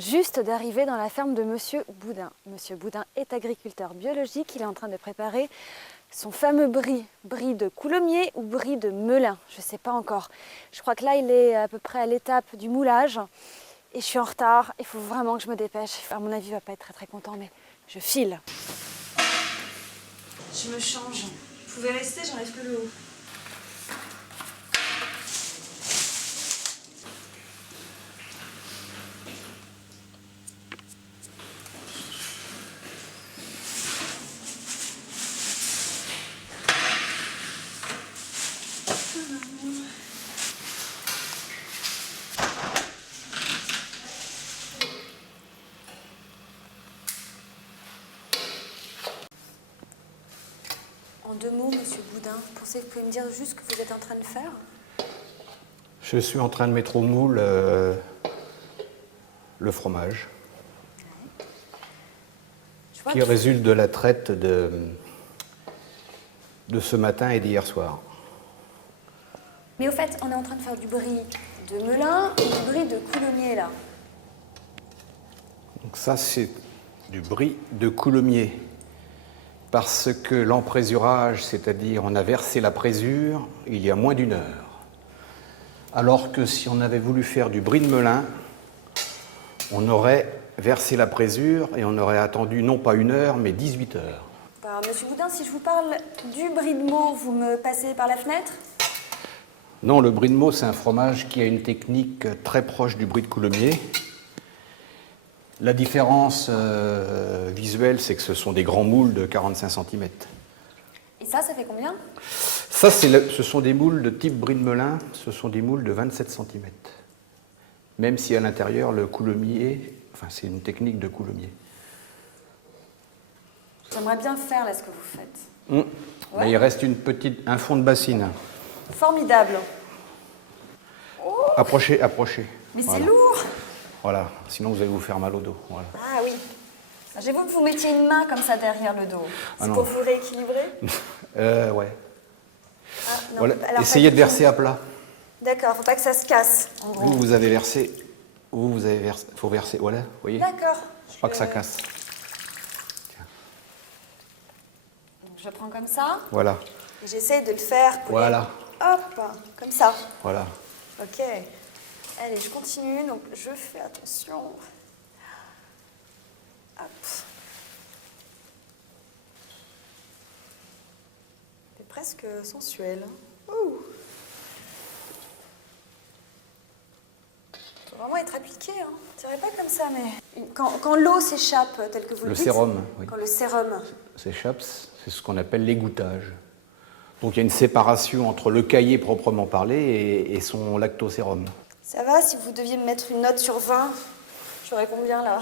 juste d'arriver dans la ferme de Monsieur Boudin. Monsieur Boudin est agriculteur biologique, il est en train de préparer son fameux brie de coulommiers ou brie de melun, je ne sais pas encore. Je crois que là il est à peu près à l'étape du moulage et je suis en retard, il faut vraiment que je me dépêche. À mon avis il ne va pas être très content mais je file. Je me change. Vous pouvez rester, j'enlève que le haut. En deux mots, Monsieur Boudin, pensez que vous pouvez me dire juste ce que vous êtes en train de faire? Je suis en train de mettre au moule le fromage qui résulte de la traite de ce matin et d'hier soir. Mais au fait, on est en train de faire du brie de melun et du brie de coulommiers là. Donc ça, c'est du brie de coulommiers. Parce que l'emprésurage, c'est-à-dire on a versé la présure il y a moins d'une heure. Alors que si on avait voulu faire du brie de melun, on aurait versé la présure et on aurait attendu non pas une heure, mais 18 heures. Alors, Monsieur Boudin, si je vous parle du brie de Meaux, vous me passez par la fenêtre? Non, le brie de Meaux, c'est un fromage qui a une technique très proche du brie de coulommiers. La différence visuelle, c'est que ce sont des grands moules de 45 cm. Et ça fait combien? Ça, ce sont des moules de type brie de melun, ce sont des moules de 27 cm. Même si à l'intérieur, le coulommier, enfin, c'est une technique de coulommier. J'aimerais bien faire là ce que vous faites. Ouais. Ben, il reste un fond de bassine. Formidable. Oh. Approchez, approchez. Mais voilà. C'est lourd. Voilà, sinon vous allez vous faire mal au dos. Voilà. Ah oui. J'ai voulu que vous mettiez une main comme ça derrière le dos. C'est pour vous rééquilibrer? Ouais. Ah, non. Voilà. Alors, essayez de verser à plat. D'accord, faut pas que ça se casse. En gros. Vous avez versé. Vous avez versé. Faut verser. Voilà, vous voyez. D'accord. Pas que ça casse. Donc, je prends comme ça. Voilà. Et j'essaye de le faire. Pour voilà. Hop, comme ça. Voilà. Ok. Allez, je continue, donc je fais attention. Hop. C'est presque sensuel. Ouh. Il faut vraiment être appliqué, hein. Je dirais pas comme ça, mais... Quand l'eau s'échappe, tel que vous le dites... Le sérum, oui. Quand le sérum... s'échappe, c'est ce qu'on appelle l'égouttage. Donc il y a une séparation entre le caillé proprement parlé et son lactosérum. Ça va, si vous deviez me mettre une note sur 20, j'aurais combien là?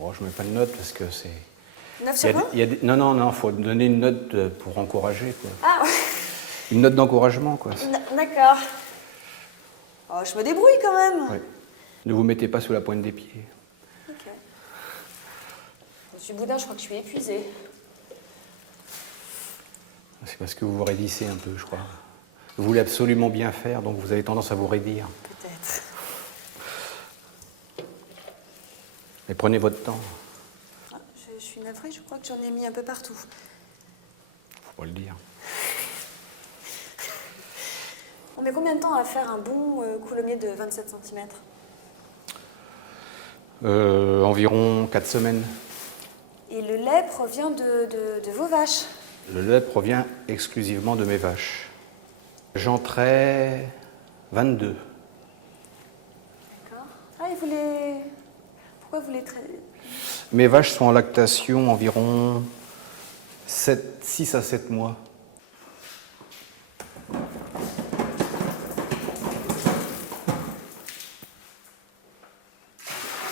Oh, je ne mets pas de note parce que c'est... 9 sur 20? Non, il faut donner une note pour encourager, quoi. Ah ouais. Une note d'encouragement, quoi. D'accord. Oh, je me débrouille quand même. Oui. Ne vous mettez pas sous la pointe des pieds. Ok. Monsieur Boudin, je crois que je suis épuisée. C'est parce que vous vous raidissez un peu, je crois. Vous voulez absolument bien faire, donc vous avez tendance à vous raidir. Peut-être. Mais prenez votre temps. Ah, je suis navrée, je crois que j'en ai mis un peu partout. Faut pas le dire. On met combien de temps à faire un bon coulommier de 27 cm? Environ 4 semaines. Et le lait provient de vos vaches? Le lait provient exclusivement de mes vaches. J'en trais 22. D'accord. Ah, et vous les... Pourquoi vous les traitez? Mes vaches sont en lactation environ 6 à 7 mois.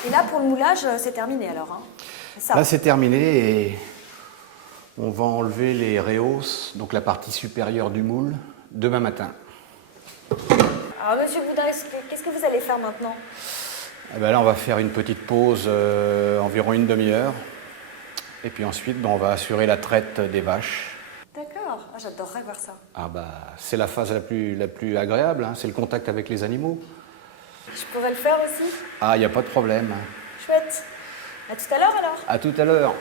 Et là, pour le moulage, c'est terminé alors, hein? C'est ça. Là, c'est terminé et on va enlever les rehausses, donc la partie supérieure du moule, demain matin. Alors, Monsieur Boudin, qu'est-ce que vous allez faire maintenant? Eh ben là, on va faire une petite pause, environ une demi-heure. Et puis ensuite, on va assurer la traite des vaches. D'accord. Ah, j'adorerais voir ça. Ah bah, c'est la phase la plus agréable, hein, c'est le contact avec les animaux. Je pourrais le faire aussi. Ah, il n'y a pas de problème. Chouette. À tout à l'heure alors. À tout à l'heure.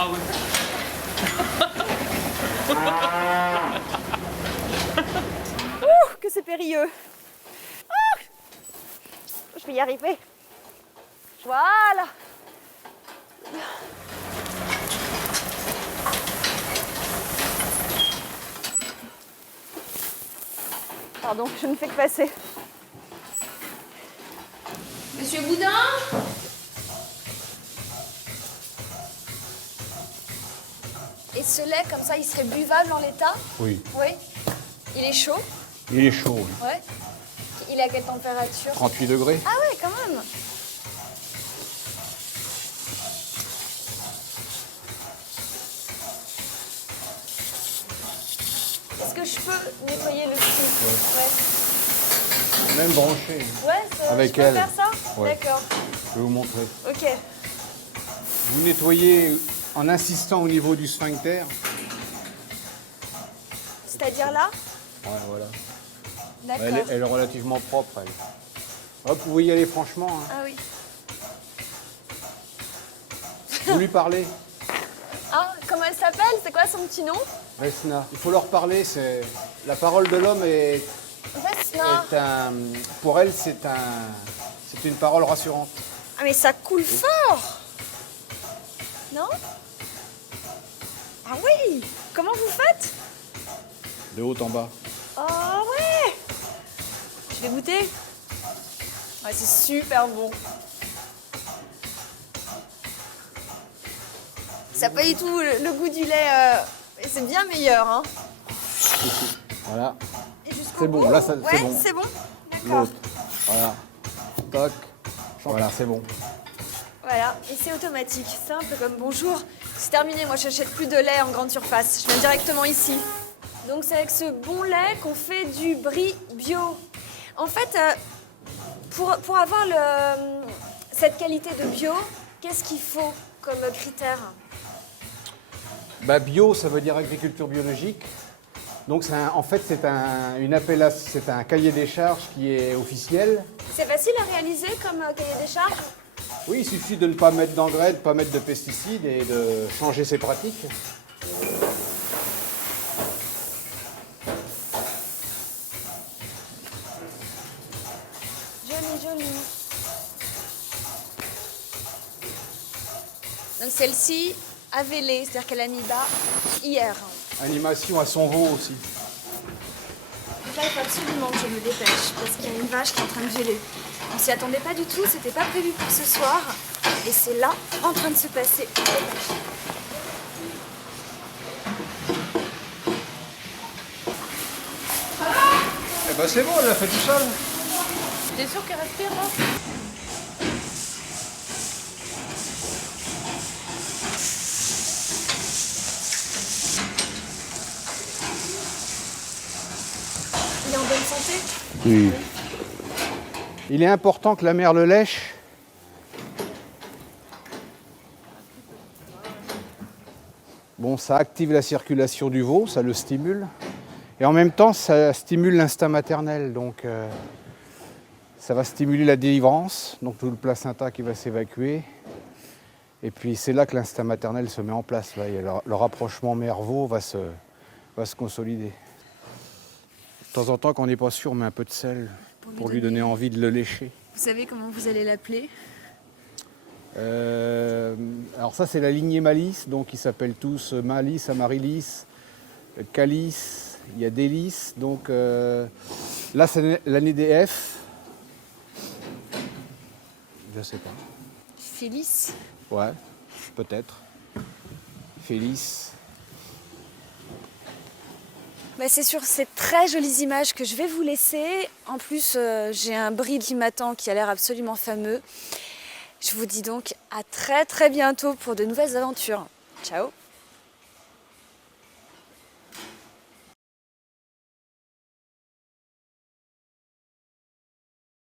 Ah ouais. Ouh, que c'est périlleux. Ah, je vais y arriver. Voilà. Pardon, je ne fais que passer. Monsieur Boudin ? Et ce lait, comme ça, il serait buvable en l'état ? Oui. Oui. Il est chaud ? Il est chaud, oui. Ouais. Il est à quelle température ? 38 degrés. Ah ouais, quand même. Est-ce que je peux nettoyer le fil ? Ouais. Même branché. Ouais, Avec je peux elle. faire ça ? Ouais. D'accord. Je vais vous montrer. Ok. Vous nettoyez en insistant au niveau du sphincter. C'est-à-dire là ? Ouais, voilà. D'accord. Elle est relativement propre, elle. Hop, vous pouvez y aller franchement. Hein. Ah oui. Vous lui parlez. Ah, comment elle s'appelle ? C'est quoi son petit nom ? Vesna. Il faut leur parler. C'est la parole de l'homme est Vesna. un. Pour elle, c'est une parole rassurante. Ah mais ça coule fort. Non ? Ah oui. Comment vous faites ? De haut en bas. Ah ouais. Je vais goûter. Ouais, c'est super bon. Ça n'a pas du tout le goût du lait. Et c'est bien meilleur. Hein. Ici. Voilà. Et jusqu'au C'est bon, bout. là, c'est Ouais, bon. c'est bon. D'accord. L'autre. Voilà. Toc. Voilà, c'est bon. Voilà, et c'est automatique, simple comme bonjour. C'est terminé, moi je n'achète plus de lait en grande surface, je viens directement ici. Donc c'est avec ce bon lait qu'on fait du brie bio. En fait, pour avoir cette qualité de bio, qu'est-ce qu'il faut comme critère ? Bah, bio, ça veut dire agriculture biologique. Donc en fait, une appellation, c'est un cahier des charges qui est officiel. C'est facile à réaliser comme cahier des charges ? Oui, il suffit de ne pas mettre d'engrais, de ne pas mettre de pesticides et de changer ses pratiques. Joli, joli. Donc celle-ci a vélé, c'est-à-dire qu'elle a mis bas hier. Animation à son veau aussi. Donc là, il faut absolument que je me dépêche parce qu'il y a une vache qui est en train de véler. On s'y attendait pas du tout, c'était pas prévu pour ce soir. Et c'est là, en train de se passer. Eh ben c'est bon, elle l'a fait tout seul. T'es sûr qu'elle respire là ? Il est en bonne santé ? Oui. Il est important que la mère le lèche. Bon, ça active la circulation du veau, ça le stimule. Et en même temps, ça stimule l'instinct maternel. Donc, ça va stimuler la délivrance, donc tout le placenta qui va s'évacuer. Et puis, c'est là que l'instinct maternel se met en place. Là, le rapprochement mère-veau va se consolider. De temps en temps, quand on n'est pas sûr, on met un peu de sel pour lui donner envie de le lécher. Vous savez comment vous allez l'appeler ? Alors ça, c'est la lignée Malice, donc ils s'appellent tous Malice, Amaryllis, Calice, il y a Délice. Donc là, c'est l'année des F. Je sais pas. Félix. Ouais, peut-être. Félix. Bah, c'est sur ces très jolies images que je vais vous laisser. En plus, j'ai un brie qui m'attend qui a l'air absolument fameux. Je vous dis donc à très très bientôt pour de nouvelles aventures. Ciao!